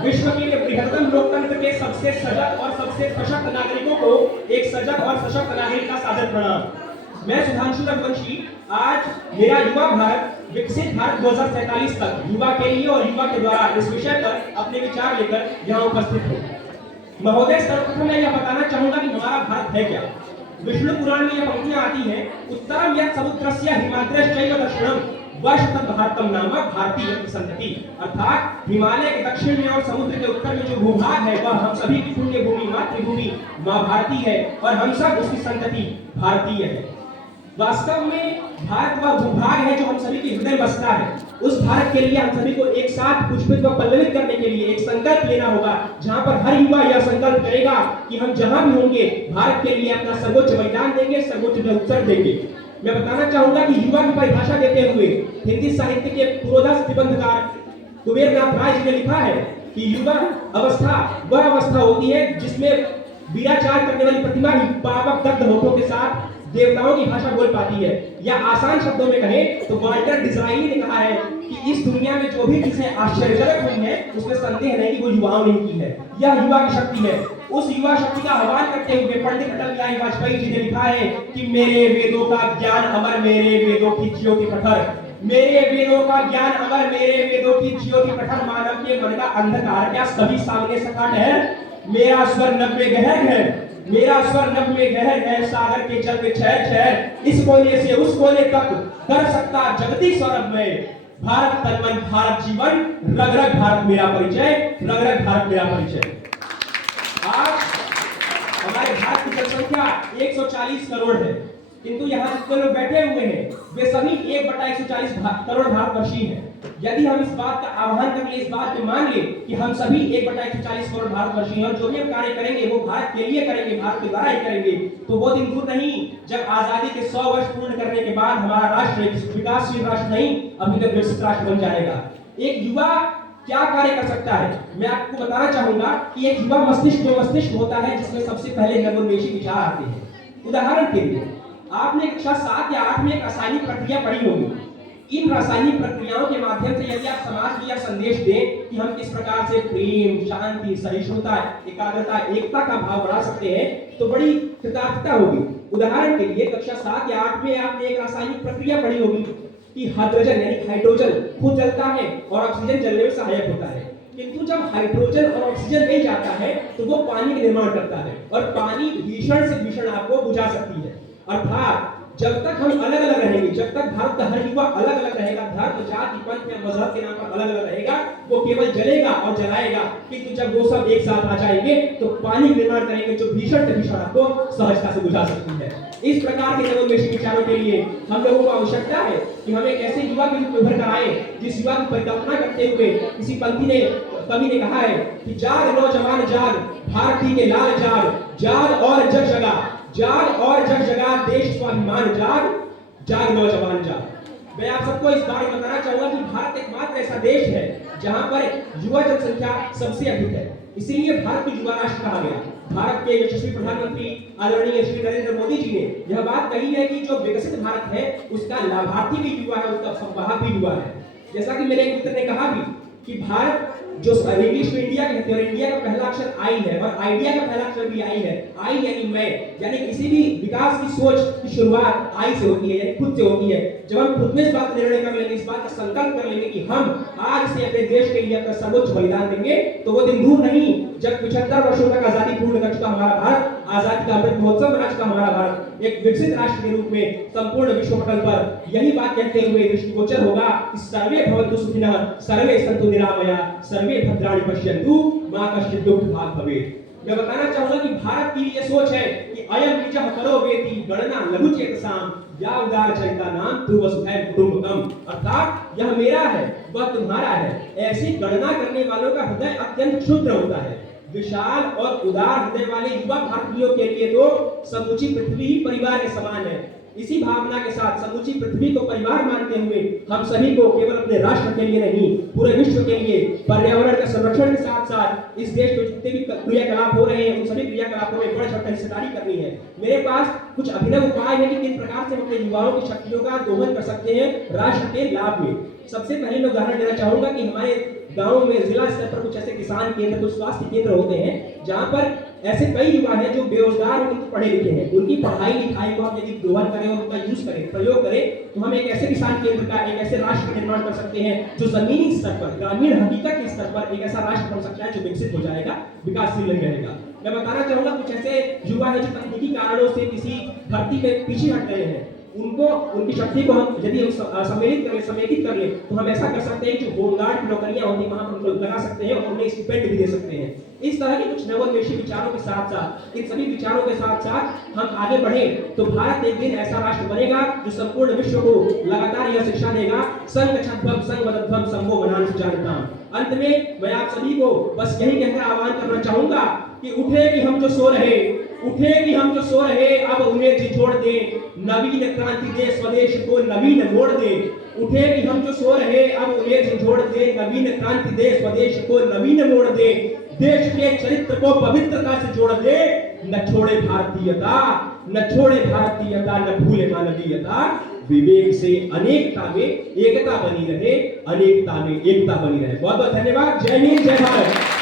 विश्व के बृहत्तम लोकतंत्र के सबसे सजग और सबसे सशक्त नागरिकों को एक सजग और सशक्त नागरिक का सादर प्रणाम। मैं सुधांशु रघुवंशी आज मेरा युवा भारत विकसित भारत 2047 तक युवा के लिए और युवा के द्वारा इस विषय पर अपने विचार लेकर यहाँ उपस्थित हूँ। महोदय, सर्वप्रथम मैं यह बताना चाहूंगा कि हमारा भारत है क्या। विष्णु पुराण में यह पंक्तियां आती हैं, उत्तरम यत् समुद्रस्य हिमाद्रश्चैव दक्षिणम वर्ष तद भारतम नाम भारतीय संतति। अर्थात हिमालय के दक्षिण में और समुद्र के उत्तर में जो भूभाग है वह हम सभी की पुण्य भूमि मातृभूमि मां भारती है और हम सब उसकी संतति भारतीय है। वास्तव में भारत वह भूभाग है जो हम सभी के हृदय बसता है। उस भारत के लिए हम सभी को एक साथ पुष्पित व पल्लवित करने के लिए एक संकल्प लेना होगा, जहां पर हर युवा यह संकल्प करेगा कि हम जहां भी होंगे भारत के लिए अपना सर्वोच्च बलिदान देंगे, सर्वोच्च उत्तर देंगे। मैं बताना चाहूंगा कि युवा की परिभाषा देते हुए हिंदी साहित्य के पुरोधस निबंधकार कुबेरनाथ राय जी ने लिखा है कि युवा अवस्था वह अवस्था होती है जिसमें वीराचार करने वाली प्रतिमा ही पावक दग्ध होठों के साथ देवताओं की भाषा बोल पाती है। या आसान शब्दों में कहें तो वाल्टर डिज़राइली ने कहा है कि इस दुनिया में जो भी चीजें आश्चर्यजनक हुई है उसमें संदेह नहीं कि वो युवाओं ने की है। यह युवा की शक्ति है। उस युवा शक्ति का आह्वान करते हुए पंडित अटल बिहारी वाजपेयी जी ने लिखा है कि मेरे वेदों का ज्ञान अमर, मेरे वेदों की ज्योति प्रखर, मेरे वेदों का ज्ञान अमर, मेरे वेदों की ज्योति प्रखर, मानव के मन का अंधकार क्या सभी सामने सकाट है। मेरा स्वर नभ में गहर है, मेरा स्वर नभ में गहर है, सागर के जल में छहर छहर, इस कोने से उस कोने तक कर सकता जगती सौरभ में। भारत तन मन भारत जीवन, रग रग भारत मेरा परिचय, रग रग भारत मेरा परिचय। आज हमारे भारत की जनसंख्या 140 करोड़ है, किंतु यहाँ जितने लोग बैठे हुए हैं वे सभी 1/140 करोड़ भारतवर्षी हैं। यदि हम इस बात का आह्वान करके इस बात को मान ले कि हम सभी 1/140 करोड़ भारतवर्षी हैं और जो भी हम कार्य करेंगे वो भारत के लिए करेंगे, भारत के द्वारा ही करेंगे, तो वो दिन दूर नहीं जब आजादी के 100 वर्ष पूर्ण करने के बाद हमारा राष्ट्र एक विकासशील राष्ट्र नहीं अभी तक विकसित राष्ट्र बन जाएगा। एक युवा क्या कार्य कर सकता है, मैं आपको बताना चाहूंगा कि एक युवा मस्तिष्क जो मस्तिष्क होता है जिसमें सबसे पहले नवोन्मेषी विचार आते हैं। उदाहरण के लिए आपने कक्षा 7 या 8 में एक रासायनिक प्रक्रिया पढ़ी होगी। इन रासायनिक प्रक्रियाओं के माध्यम से यदि आप समाज को यह संदेश दें कि हम किस प्रकार से प्रेम, शांति, सहिष्णुता, एकाग्रता, एकता का भाव बढ़ा सकते हैं तो बड़ी कृतार्थता होगी। उदाहरण के लिए कक्षा 7 या 8 में आपने एक रासायनिक प्रक्रिया पढ़ी होगी कि हाइड्रोजन यानी हाइड्रोजन खुद जलता है और ऑक्सीजन जलने में सहायक होता है, किंतु जब हाइड्रोजन और ऑक्सीजन मिल जाता है तो वो पानी का निर्माण करता है और पानी भीषण से भीषण आपको बुझा सकती है। अर्थात जब तक हम अलग अलग रहेंगे, जब तक भारत का हर युवा अलग अलग रहेगा, धर्म, जाति, पंथ या मजहब के नाम पर अलग अलग रहेगा, वो केवल जलेगा और जलाएगा, किंतु जब वो सब एक साथ आ जाएंगे तो पानी निर्माण करेंगे जो भीषण से भीषण आपको सहजता से बुझा सकती है। इस प्रकार के नवोन्मेषी विचारों के लिए हम लोगों को आवश्यकता है कि हम एक ऐसे युवा के रूप में उभर कर आए जिस युवा की परिकल्पना करते हुए किसी कवि ने कहा है कि जाग नौजवान जाग, भारती के लाल जाग, जाग और जग जगा, जाग और जग जगा, देश स्वाभिमान जाग, जाग नौजवान जाग। मैं आप सबको इस बारे में बताना चाहूंगा कि भारत एकमात्र ऐसा देश है जहां पर युवा जनसंख्या सबसे अधिक है, इसीलिए भारत को युवा राष्ट्र कहा गया। भारत के यशस्वी प्रधानमंत्री आदरणीय श्री नरेंद्र मोदी जी ने यह बात कही है कि जो विकसित भारत है उसका लाभार्थी भी युवा है, उसका संवाहक भी युवा है। जैसा कि मेरे एक मित्र ने कहा भी कि भारत जो इंग्लिश में इंडिया कहते हैं और इंडिया का पहला अक्षर आई है और आइडिया का पहला अक्षर भी आई है। आई यानी मैं, यानी किसी भी विकास की सोच की शुरुआत आई से होती है, यानी खुद से होती है। जब हम खुद में इस बात का निर्णय कर लेंगे, इस बात का संकल्प कर लेंगे कि हम आज से अपने देश के लिए अपना सर्वोच्च बलिदान देंगे, तो वो दिन दूर नहीं जब 75 वर्षों तक आजादी पूर्ण कर चुका हमारा भारत, आजादी का अमृत महोत्सव मना चुका हमारा भारत एक विकसित राष्ट्र के रूप में संपूर्ण विश्व पटल पर यही बात कहते हुए दृष्टिगोचर होगा कि सर्वे भवन्तु सुखिनः, सर्वे सन्तु निरामया, सर्वे भद्राणि पश्यन्तु, मा कश्चित् दुःखभाग् भवेत्। मैं बताना चाहूंगा कि भारत की ये सोच है कि अयम निजः करो वेति गणना लघु चेतसाम, या उदार चरिता नाम ध्रुव सुखैः कुटुम्बकम्। अर्थात यह मेरा है वह तुम्हारा है। ऐसी गणना करने वालों का हृदय अत्यंत क्षुद्र होता है। विशाल और उदार हृदय वाले युवा भारतीयों के लिए तो समूची पृथ्वी ही परिवार के समान है। इसी भावना के साथ समूची पृथ्वी को परिवार मानते हुए हम सभी को केवल अपने राष्ट्र के लिए नहीं, पूरे विश्व के लिए पर्यावरण के संरक्षण के साथ साथ इस देश में जितने भी क्रियाकलाप हो रहे हैं उन सभी क्रियाकलापों में बढ़ चढ़कर हिस्सेदारी करनी है। मेरे पास कुछ अभिनव उपाय है कि किस प्रकार से हम अपने युवाओं की शक्तियों का दोहन कर सकते हैं राष्ट्र के लाभ में। सबसे पहले मैं उदाहरण देना चाहूंगा कि हमारे गांव में जिला स्तर पर कुछ ऐसे किसान केंद्र, कुछ स्वास्थ्य केंद्र होते हैं जहां पर ऐसे कई युवा हैं जो बेरोजगार और पढ़े लिखे हैं। उनकी पढ़ाई लिखाई को हम यदि दोहन करें और उनका यूज करें, प्रयोग करें, तो हम एक ऐसे किसान केंद्र का, एक ऐसे राष्ट्र का निर्माण कर सकते हैं जो जमीनी स्तर पर, ग्रामीण हकीकत के स्तर पर एक ऐसा राष्ट्र बन सकता है जो विकसित हो जाएगा, विकासशील नहीं रहेगा। मैं बताना चाहूंगा कुछ ऐसे युवा है जो तकनीकी कारणों से किसी भर्ती में पीछे हट गए हैं, उनको, उनकी शक्ति को हम यदि हम समेकित कर लें तो हम ऐसा कर सकते हैं कि जो होमगार्ड की नौकरियां होती हैं वहां हम उनको लगा सकते हैं और उन्हें स्टिपेंड भी दे सकते हैं। इस तरह के कुछ नवोन्मेषी विचारों के साथ साथ, इन सभी विचारों के साथ साथ हम आगे बढ़े तो भारत एक दिन ऐसा राष्ट्र बनेगा जो संपूर्ण विश्व को लगातार यह शिक्षा देगा, संग गच्छध्वं संग वदध्वं संगो वनांसि जानताम्। अंत में मैं आप सभी को बस यही कहकर आह्वान करना चाहूंगा कि उठे कि हम जो सो रहे, उठे कि हम जो सो रहे, अब उन्हें झिझोड़ दे, नवीन क्रांति दे, स्वदेश को नवीन मोड़ दे। उठे कि हम जो सो रहे, अब उन्हें झिझोड़ दे, नवीन क्रांति दे, स्वदेश को नवीन मोड़ दे, देश के चरित्र को पवित्रता से जोड़ दे, न छोड़े भारतीयता, न छोड़े भारतीयता, न भूले मानवीयता। विवेक से अनेकता में एकता बनी रहे, अनेकता में एकता बनी रहे। बहुत बहुत धन्यवाद। जय हिंद, जय भारत।